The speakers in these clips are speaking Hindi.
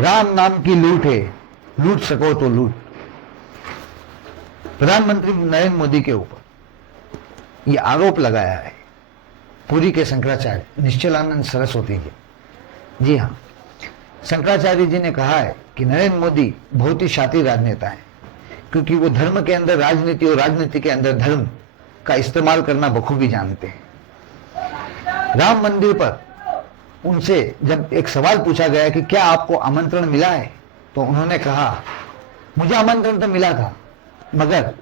राम नाम की लूट है, लूट सको तो लूट। प्रधानमंत्री नरेंद्र मोदी के ऊपर यह आरोप लगाया है पुरी के शंकराचार्य निश्चलानंद सरस्वती जी। जी हाँ, शंकराचार्य जी ने कहा है कि नरेंद्र मोदी बहुत ही शातिर राजनेता है, क्योंकि वो धर्म के अंदर राजनीति और राजनीति के अंदर धर्म का इस्तेमाल करना बखूबी जानते हैं। राम मंदिर पर उनसे जब एक सवाल पूछा गया कि क्या आपको आमंत्रण मिला है, तो उन्होंने कहा मुझे आमंत्रण तो मिला था, मगर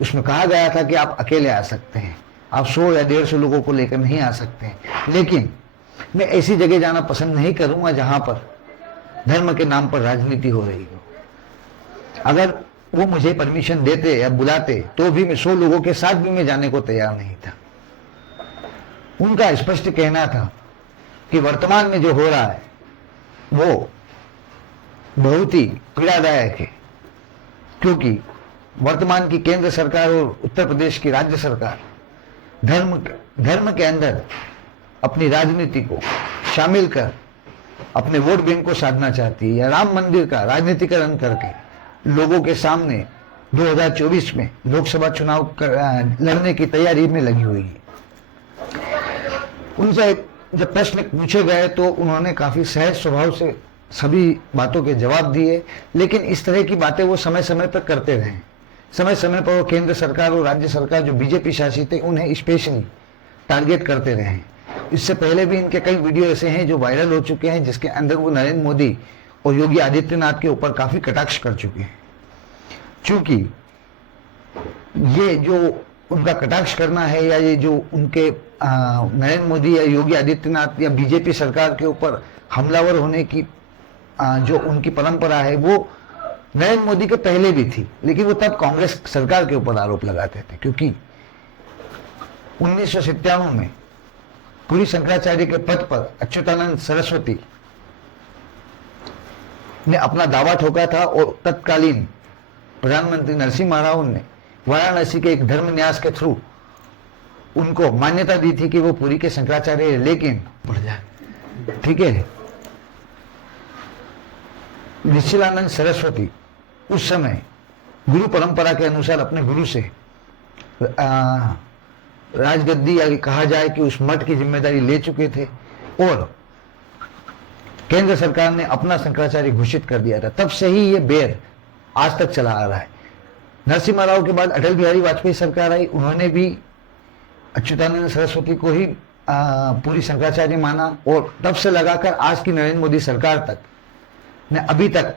उसमें कहा गया था कि आप अकेले आ सकते हैं, आप 100 या 150 लोगों को लेकर नहीं आ सकते हैं। लेकिन मैं ऐसी जगह जाना पसंद नहीं करूंगा जहां पर धर्म के नाम पर राजनीति हो रही हो। अगर वो मुझे परमिशन देते या बुलाते तो भी मैं 100 लोगों के साथ भी मैं जाने को तैयार नहीं था। उनका स्पष्ट कहना था कि वर्तमान में जो हो रहा है वो बहुत ही पीड़ादायक है, क्योंकि वर्तमान की केंद्र सरकार और उत्तर प्रदेश की राज्य सरकार धर्म के अंदर अपनी राजनीति को शामिल कर अपने वोट बैंक को साधना चाहती है, या राम मंदिर का राजनीतिकरण करके लोगों के सामने 2024 में लोकसभा चुनाव लड़ने की तैयारी में लगी हुई है। उनसे जब प्रश्न पूछे गए तो उन्होंने काफी सहज स्वभाव से सभी बातों के जवाब दिए, लेकिन इस तरह की बातें वो समय समय पर करते रहे। समय समय पर वो केंद्र सरकार और राज्य सरकार जो बीजेपी शासित है उन्हें स्पेशली टारगेट करते रहे। इससे पहले भी इनके कई वीडियो ऐसे हैं जो वायरल हो चुके हैं, जिसके अंदर वो नरेंद्र मोदी और योगी आदित्यनाथ के ऊपर काफी कटाक्ष कर चुके हैं। चूंकि ये जो उनका कटाक्ष करना है, या ये जो उनके नरेंद्र मोदी या योगी आदित्यनाथ या बीजेपी सरकार के ऊपर हमलावर होने की जो उनकी परंपरा है, वो नरेंद्र मोदी के पहले भी थी, लेकिन वो तब कांग्रेस सरकार के ऊपर आरोप लगाते थे, क्योंकि 1997 में पुरी शंकराचार्य के पद पर अच्युतानंद सरस्वती ने अपना दावा ठोका था और तत्कालीन प्रधानमंत्री नरसिम्हा राव ने वाराणसी के एक धर्म न्यास के थ्रू उनको मान्यता दी थी कि वो पुरी के शंकराचार्य है। लेकिन ठीक है, निश्चलानंद सरस्वती उस समय गुरु परंपरा के अनुसार अपने गुरु से राजगद्दी या कहा जाए कि उस मठ की जिम्मेदारी ले चुके थे, और केंद्र सरकार ने अपना शंकराचार्य घोषित कर दिया था। तब से ही ये बैर आज तक चला आ रहा है। नरसिम्हा राव के बाद अटल बिहारी वाजपेयी सरकार आई, उन्होंने भी अच्युतानंद सरस्वती को ही पूरी शंकराचार्य माना, और तब से लगाकर आज की नरेंद्र मोदी सरकार तक ने अभी तक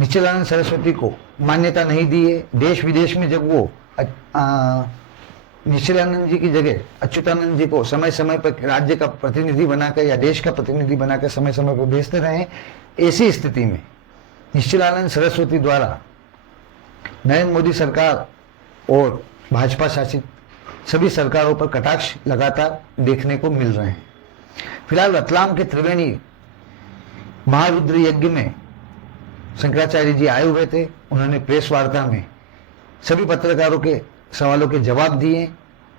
निश्चलानंद सरस्वती को मान्यता नहीं दी है। देश विदेश में जब वो निश्चलानंद जी की जगह अच्युतानंद जी को समय समय पर राज्य का प्रतिनिधि बनाकर या देश का प्रतिनिधि बनाकर समय समय पर भेजते रहे, ऐसी स्थिति में निश्चलानंद सरस्वती द्वारा नरेंद्र मोदी सरकार और भाजपा शासित सभी सरकारों पर कटाक्ष लगातार देखने को मिल रहे हैं। फिलहाल रतलाम के त्रिवेणी महारुद्र यज्ञ में शंकराचार्य जी आए हुए थे। उन्होंने प्रेस वार्ता में सभी पत्रकारों के सवालों के जवाब दिए,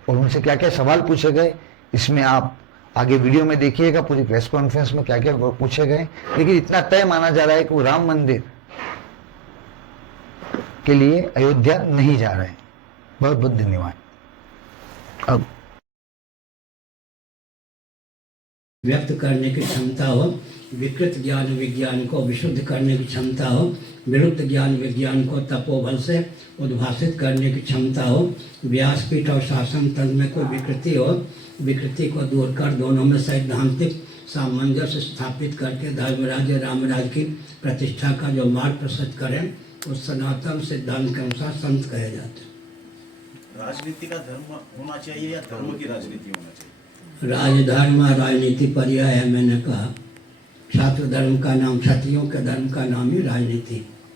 और उनसे क्या क्या सवाल पूछे गए इसमें आप आगे वीडियो में देखिएगा पूरी प्रेस कॉन्फ्रेंस में क्या क्या पूछे गए। लेकिन इतना तय माना जा रहा है कि वो राम मंदिर के लिए अयोध्या नहीं जा रहे हैं। बहुत बहुत धन्यवाद। अब व्यक्त करने की क्षमता हो, विकृत ज्ञान विज्ञान को विशुद्ध करने की क्षमता हो, विरुद्ध ज्ञान विज्ञान को तपोबल से उद्भाषित करने की क्षमता हो, व्यासपीठ और शासन तंत्र में कोई विकृति हो, विकृति को दूर कर दोनों में सैद्धांतिक सामंजस्य स्थापित करके धर्मराज्य रामराज की प्रतिष्ठा का जो मार्ग प्रशस्त करें, उस सनातन सिद्धांत के अनुसार संत कहे जाते हैं। राजनीति का धर्म होना चाहिए या धर्म की राजनीति होना चाहिए? राजधर्म राजनीति पर्याय है। मैंने कहा छात्र धर्म का नाम, क्षत्रियों के धर्म का नाम ही राजनीति,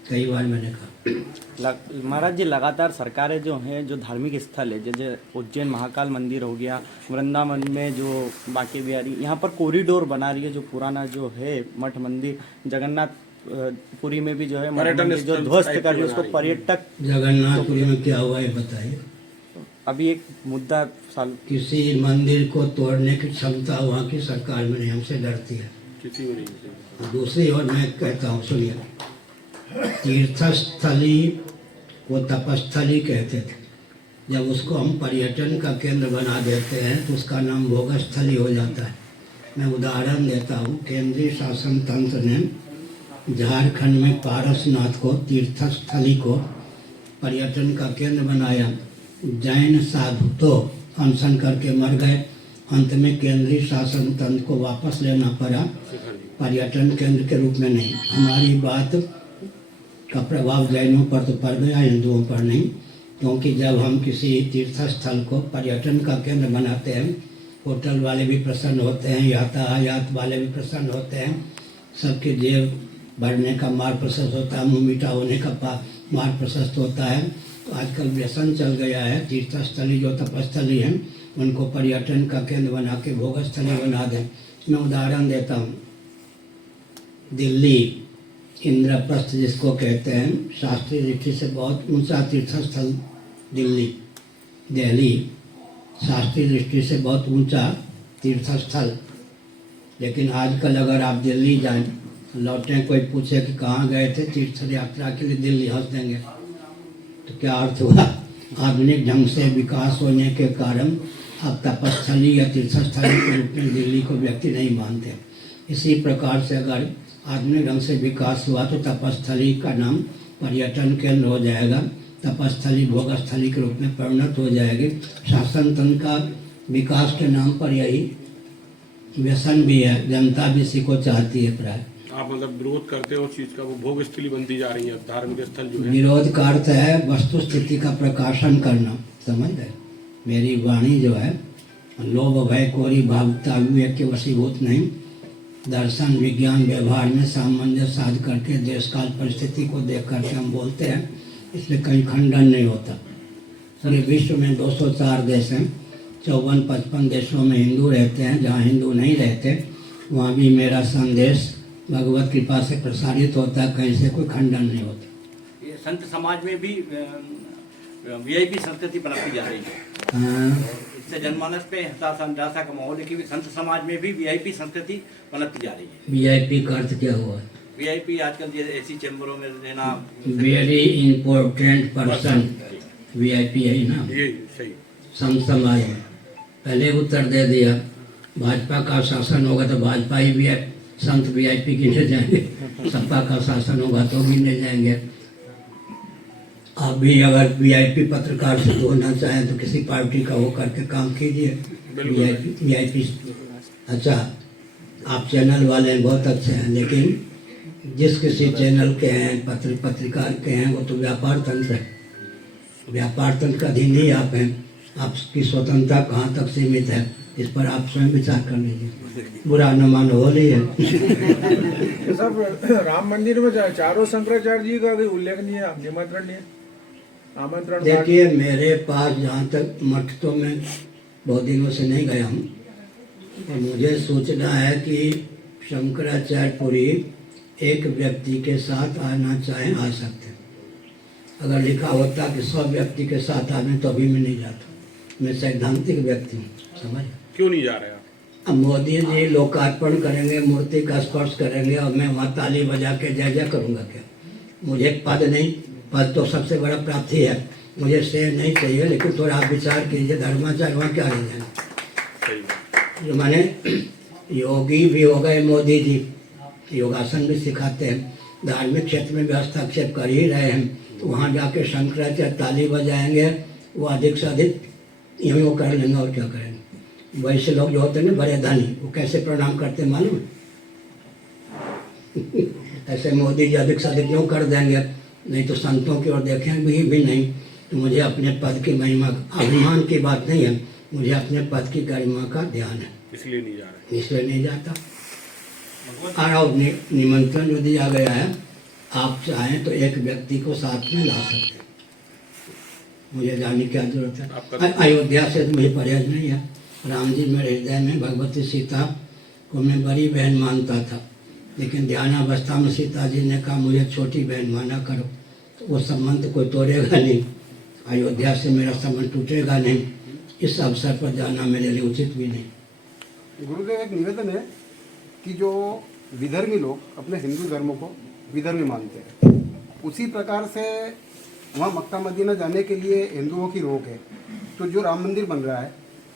कई बार मैंने कहा। महाराज जी, लगातार सरकारें जो हैं, जो धार्मिक स्थल है जैसे उज्जैन महाकाल मंदिर हो गया, वृंदावन में जो बांके बिहारी, यहाँ पर कॉरिडोर बना रही है। जो पुराना जो है मठ मंदिर जगन्नाथ पुरी में भी जो है मंदिर जो ध्वस्त कर उसको पर्यटक जगन्नाथपुरी में क्या हुआ ये बताइए। अभी एक मुद्दा साल किसी मंदिर को तोड़ने की क्षमता वहाँ की सरकार में नहीं, हमसे डरती है। दूसरी ओर मैं कहता हूँ, सुनिए, तीर्थस्थली को तपस्थली कहते थे। जब उसको हम पर्यटन का केंद्र बना देते हैं तो उसका नाम भोगस्थली हो जाता है। मैं उदाहरण देता हूँ, केंद्रीय शासन तंत्र ने झारखंड में पारसनाथ को, तीर्थस्थली को पर्यटन का केंद्र बनाया। जैन साधु तो अनशन करके मर गए। अंत में केंद्रीय शासन तंत्र को वापस लेना पड़ा, पर्यटन केंद्र के रूप में नहीं। हमारी बात का प्रभाव जैनों पर तो पड़ गया, हिंदुओं पर नहीं, क्योंकि जब हम किसी तीर्थ स्थल को पर्यटन का केंद्र बनाते हैं, होटल वाले भी प्रसन्न होते हैं, यातायात वाले भी प्रसन्न होते हैं, सबके जेब भरने का मार्ग प्रशस्त होता है, मुँह मीठा होने का मार्ग प्रशस्त होता है। तो आजकल व्यसन चल गया है, तीर्थस्थली जो तपस्थली हैं उनको पर्यटन का केंद्र बना के भोगस्थली बना दें। मैं उदाहरण देता हूँ, दिल्ली इंद्रप्रस्थ जिसको कहते हैं, शास्त्रीय दृष्टि से बहुत ऊंचा तीर्थस्थल दिल्ली शास्त्रीय दृष्टि से बहुत ऊंचा तीर्थस्थल। लेकिन आजकल अगर आप दिल्ली जाएं, लौटें, कोई पूछे कि कहाँ गए थे तीर्थ यात्रा के लिए, दिल्ली हंस देंगे। तो क्या अर्थ हुआ? आधुनिक ढंग से विकास होने के कारण अब तपस्थली या तीर्थस्थली के रूप में दिल्ली को व्यक्ति नहीं मानते। इसी प्रकार से अगर आधुनिक ढंग से विकास हुआ तो तपस्थली का नाम पर्यटन केंद्र हो जाएगा, तपस्थली भोगस्थली के रूप में परिणत हो जाएगी। शासन तंत्र का विकास के नाम पर यही व्यसन भी है, जनता भी इसी को चाहती है। प्राय आप मतलब विरोध करते हो चीज का, वो भोग स्थली बनती जा रही है, धार्मिक स्थल जो है। विरोध का अर्थ है वस्तु स्थिति का प्रकाशन करना, समझ गए? मेरी वाणी जो है लोभ भय कोरी भावुकता विवेक के वशीभूत नहीं, दर्शन विज्ञान व्यवहार में सामंजस्य साध करके देश काल परिस्थिति को देख करके हम बोलते हैं, इसलिए कहीं खंडन नहीं होता। पूरे विश्व में 204 देश हैं, 54-55 देशों में हिंदू रहते हैं। जहाँ हिंदू नहीं रहते वहाँ भी मेरा संदेश भगवत कृपा से प्रसारित होता है, कहीं से कोई खंडन नहीं होता। ये संत समाज में भी वीआईपी संस्कृति पनपती जा रही है। इससे जनमानस पे हताशा का माहौल है कि संत समाज में भी वीआईपी संस्कृति पनपती जा रही है। वीआईपी का अर्थ क्या हुआ? वीआईपी आजकल ऐसी चैम्बरों में रहना, वेरी इम्पोर्टेंट पर्सन, वीआईपी है ना, ये सही। संत समाज में पहले उत्तर दे दिया। भाजपा का शासन होगा तो भाजपा ही भी संत वीआईपी गिने जाएंगे, सपा का शासन होगा तो गिने जाएंगे। आप भी अगर वीआईपी पत्रकार से होना चाहें तो किसी पार्टी का वो करके काम कीजिए। वीआईपी अच्छा, आप चैनल वाले हैं, बहुत अच्छे हैं, लेकिन जिस किसी चैनल के हैं, पत्रकार के हैं, वो तो व्यापार तंत्र है। व्यापार तंत्र का अधीन ही आप हैं। आपकी स्वतंत्रता कहाँ तक सीमित है, इस पर आप स्वयं विचार कर लीजिए। बुरा न मानो, होली है। सब राम मंदिर में चारों शंकराचार्य जी का उल्लेखनीय निमंत्रण है, आमंत्रण। देखिए, मेरे पास जहाँ तक मठ तो मैं बहुत दिनों से नहीं गया हूँ, और मुझे सोचना है कि शंकराचार्यपुरी एक व्यक्ति के साथ आना चाहें आ सकते हैं। अगर लिखा होता कि 100 व्यक्ति के साथ आने तो अभी मैं नहीं जाता। मैं सैद्धांतिक व्यक्ति हूँ, समझ। क्यों नहीं जा रहे आप? अब मोदी जी लोकार्पण करेंगे, मूर्ति का स्पर्श करेंगे और मैं वहाँ ताली बजा के जय जय करूँगा क्या? मुझे पद नहीं, पद तो सबसे बड़ा प्राप्ति है, मुझे शेर नहीं चाहिए। लेकिन थोड़ा आप विचार कीजिए, धर्माचार्य वहाँ क्या रह जाए? माने योगी भी हो गए मोदी जी, योगासन भी सिखाते हैं, धार्मिक क्षेत्र में भी हस्तक्षेप कर ही रहे हैं, तो वहाँ जाके शंकराचार्य ताली बजाएंगे, वो अधिक से अधिक यहीं वो कर लेंगे और क्या करेंगे। वैसे लोग जो होते हैं ना बड़े धनी, वो कैसे प्रणाम करते हैं मालूम है? ऐसे मोदी जी अधिक से अधिक क्यों कर देंगे? नहीं तो संतों की ओर देखें भी नहीं। तो मुझे अपने पद की महिमा, अभिमान की बात नहीं है, मुझे अपने पद की गरिमा का ध्यान है, इसलिए नहीं जा रहे। इसलिए नहीं जाता। और निमंत्रण जो दिया गया है, आप चाहें तो एक व्यक्ति को साथ में ला सकते हैं, मुझे जाने की क्या जरूरत है। अयोध्या से मुझे परहेज नहीं है। राम जी मेरे हृदय में, भगवती सीता को मैं बड़ी बहन मानता था, लेकिन ध्यानावस्था में सीता जी ने कहा मुझे छोटी बहन माना करो, तो वो संबंध कोई तोड़ेगा नहीं, अयोध्या से मेरा संबंध टूटेगा नहीं, इस अवसर पर जाना मेरे लिए उचित भी नहीं। गुरुदेव, एक निवेदन है कि जो विधर्मी लोग अपने हिंदू धर्म को विधर्मी मानते हैं, उसी प्रकार से वहाँ मक्का मदीना जाने के लिए हिंदुओं की रोक है। तो जो राम मंदिर बन रहा है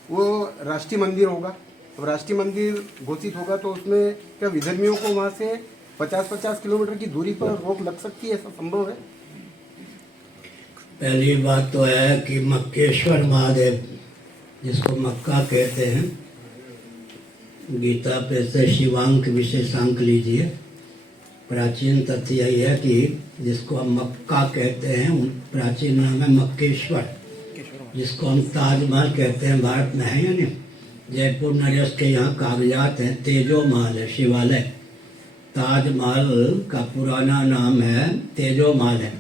वो राष्ट्रीय मंदिर होगा, अब राष्ट्रीय मंदिर घोषित होगा तो उसमें क्या विधर्मियों को वहाँ से 50-50 किलोमीटर की दूरी पर रोक लग सकती है? ऐसा संभव है? पहली बात तो है कि मक्केश्वर महादेव, जिसको मक्का कहते हैं, गीता पे से शिवांक विशेषांक लीजिए। प्राचीन तथ्य यही है कि जिसको हम मक्का कहते हैं, प्राचीन नाम है मक्केश्वर। जिसको हम ताजमहल कहते हैं, भारत में है या नहीं? जयपुर नरेश के यहाँ कागजात हैं, तेजो महल है शिवालय। ताजमहल का पुराना नाम है तेजो महल है।